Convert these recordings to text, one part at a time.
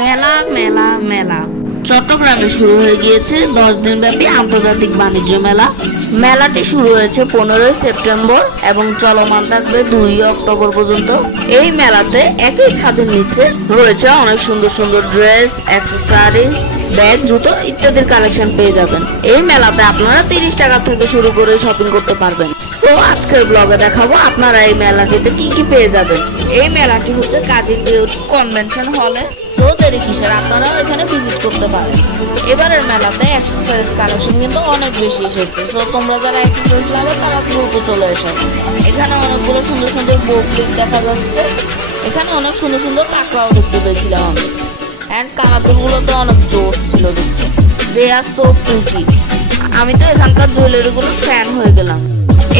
মেলা মেলা মেলা চট্টগ্রামে শুরু হয়ে গিয়েছে 10 দিন ব্যাপী আন্তর্জাতিক বাণিজ্য মেলা। মেলাটি শুরু হয়েছে 15 সেপ্টেম্বর এবং চলমান থাকবে 2 অক্টোবর পর্যন্ত। এই মেলাতে একই ছাদের নিচে রয়েছে অনেক সুন্দর সুন্দর ড্রেস, অ্যাক্সেসরিজ, ব্যাগ, জুতো ইত্যাদির কালেকশন পেয়ে যাবেন। এই মেলাতে আপনারা 30 টাকা থেকে শুরু করে শপিং করতে পারবেন। সো আজকের ব্লগে দেখাবো আপনারা এই মেলাটিতে কি কি পেয়ে যাবেন। এই মেলাটি হচ্ছে কাজী কনভেনশন হলে। তো দেরি কিসের, আপনারাও এখানে ভিজিট করতে পারেন। এবারের মেলাতে অ্যাক্সেসরিজ কালেকশন কিন্তু অনেক বেশি এসেছে। সো তোমরা যারা অ্যাক্সেসরিজ লাভে তারা দ্রুত চলে এসো। এখানে অনেকগুলো সুন্দর সুন্দর বো ক্লিপ দেখা যাচ্ছে। এখানে অনেক সুন্দর সুন্দর কাঁকড়াও দেখতে পেয়েছিলাম আমি। অ্যান্ড কানাদুলগুলো তো অনেক জোর ছিল দেখতে। দে আর সো প্রিটি। আমি তো এখানকার জুয়েলারিগুলোর ফ্যান হয়ে গেলাম।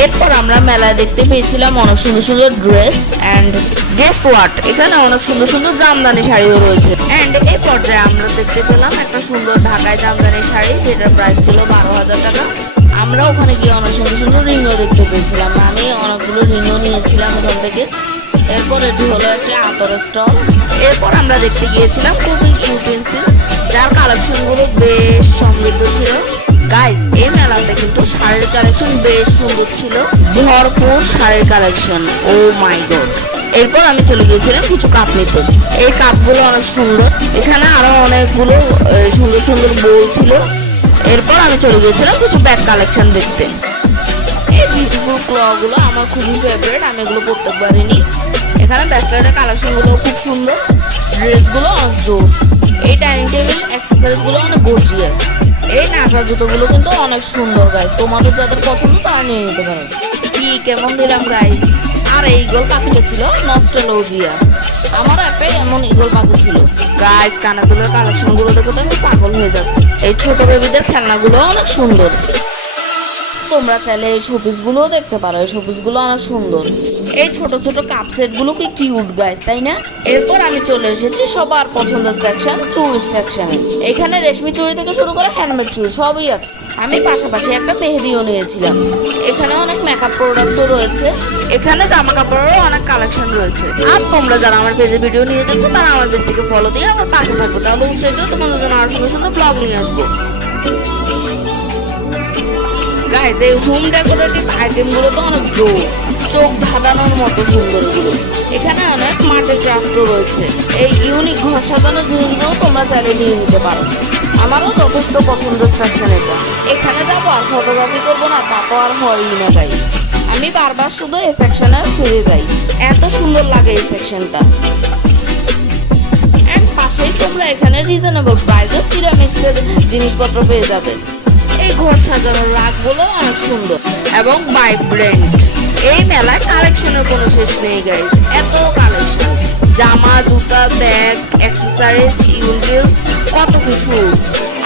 এরপর আমরা মেলায় দেখতে পেয়েছিলাম অনেক সুন্দর সুন্দর ড্রেস অ্যান্ড গেস হোয়াট, এখানে অনেক সুন্দর সুন্দর জামদানি শাড়িও রয়েছে। অ্যান্ড এই পর্যায়ে আমরা দেখতে পেলাম একটা সুন্দর ঢাকায় জামদানি শাড়ি, যেটার প্রাইস ছিল 12,000 টাকা। আমরা ওখানে গিয়ে অনেক সুন্দর সুন্দর রিংও দেখতে পেয়েছিলাম, আমি অনেকগুলো রিংও নিয়েছিলাম ওখান থেকে। এরপর এটি হলো একটা আতরের স্টল। এরপর আমরা দেখতে গিয়েছিলাম কুকিং ইউটেন্সিল, যার কালেকশনগুলো বেশ সমৃদ্ধ ছিল। গাইজ, এই মেলাতে কিন্তু শাড়ির কালেকশন বেশ সুন্দর ছিল, ভরপুর শাড়ির কালেকশন। ও মাই গড। এরপর আমি চলে গিয়েছিলাম কিছু কাপ নিতে। এই কাপগুলো অনেক সুন্দর। এখানে আরো অনেকগুলো সুন্দর সুন্দর বোল ছিল। এরপর আমি চলে গিয়েছিলাম কিছু ব্যাগ কালেকশন দেখতে। এই বিউটিফুল ক্লগুলো আমার খুবই ফেভারিট, আমি এগুলো প্রত্যেকবারই নিই। এখানে ব্যাসলেটের কালেকশনগুলো খুব সুন্দর, ড্রেসগুলো অনেক জোর। এই ডাইনিং টেবিল অ্যাক্সেসরিজগুলো অনেক গর্জিয়াস। এই নাগরা জুতোগুলো কিন্তু অনেক সুন্দর গাইজ, তোমাদের যাদের পছন্দ তারা নিয়ে নিতে পারো। কি কেমন দিলাম গাইজ। আর এই ইগল পাখিটা ছিল নস্টালজিয়া, আমারও একটা এমন ইগল পাখি ছিল। গাইজ, কানাদুলের কালেকশনগুলো দেখো তো আমি পাগল হয়ে যাচ্ছি। এই ছোট বেবিদের খেলনাগুলো অনেক সুন্দর। তোমরা চাইলে এই শোপিসগুলোও দেখতে পারো, এই শোপিসগুলো অনেক সুন্দর। এই ছোট ছোট কাপ সেটগুলো কি কিউট গাইস, তাই না? এরপর আমি চলে এসেছি সবার পছন্দের সেকশন, চুড়ি সেকশনে। এখানে রেশমি চুড়ি থেকে শুরু করে হ্যান্ডমেড চুড়ি সবই আছে। আমি পাশাপাশি একটা মেহেদিও নিয়েছিলাম। এখানে অনেক মেকআপ প্রোডাক্টও রয়েছে। এখানে জামা কাপড়েরও অনেক কালেকশন রয়েছে। আর তোমরা যারা আমার পেজে ভিডিও নিয়ে যাচ্ছ তারা আমার পেজটিকে ফলো দিয়ে আমার পাশে থাকবো, তাহলে উৎসাহিত তোমাদের জন্য আরো সুন্দর সুন্দর ব্লগ নিয়ে আসবো। গাইজ, এই হোম ডেকোরেটিভ আইটেমগুলো তো অনেক জোর, চোখ ধাঁধানোর মতো সুন্দর এগুলো। এখানে অনেক মাটির ক্রাফটও রয়েছে। এই ইউনিক ঘর সাজানোর জিনিসগুলো তোমরা চাইলে নিয়ে নিতে পারো। আমারও যথেষ্ট পছন্দের সেকশন এটা। এখানে যাবো আর ফটোগ্রাফি করবো না তা তো আর হয়ই না গাইজ। আমি বারবার শুধু এই সেকশনে ফিরে যাই, এত সুন্দর লাগে এই সেকশনটা। এন্ড পাশেই তোমরা এখানে রিজনেবল প্রাইসে সিরামিক্সের জিনিসপত্র পেয়ে যাবে। এই ঘর সাজানোর রাগগুলো অনেক সুন্দর এবং ভাইব্রেন্ট। এই মেলায় কালেকশনের কোনো শেষ নেই গাইজ, এত কালেকশন, জামা, জুতা, ব্যাগ, অ্যাক্সেসরিজ, ইউটেন্সিলস, কত কিছু।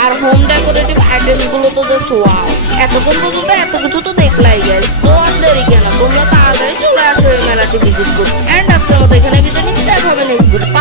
আর হোম ডেকোরেটিভ আইটেমগুলো তো জাস্ট ওয়াও। এতক্ষণ পর্যন্ত এত কিছু তো দেখলাই গাইজ, তো আর দেরি কেন, তোমরা তাড়াতাড়ি চলে আসো এই মেলাটি ভিজিট করতে। এন্ড আজকের মতো এখানে বিদায় নিচ্ছি, দেখা হবে নেক্সট ভিডিও।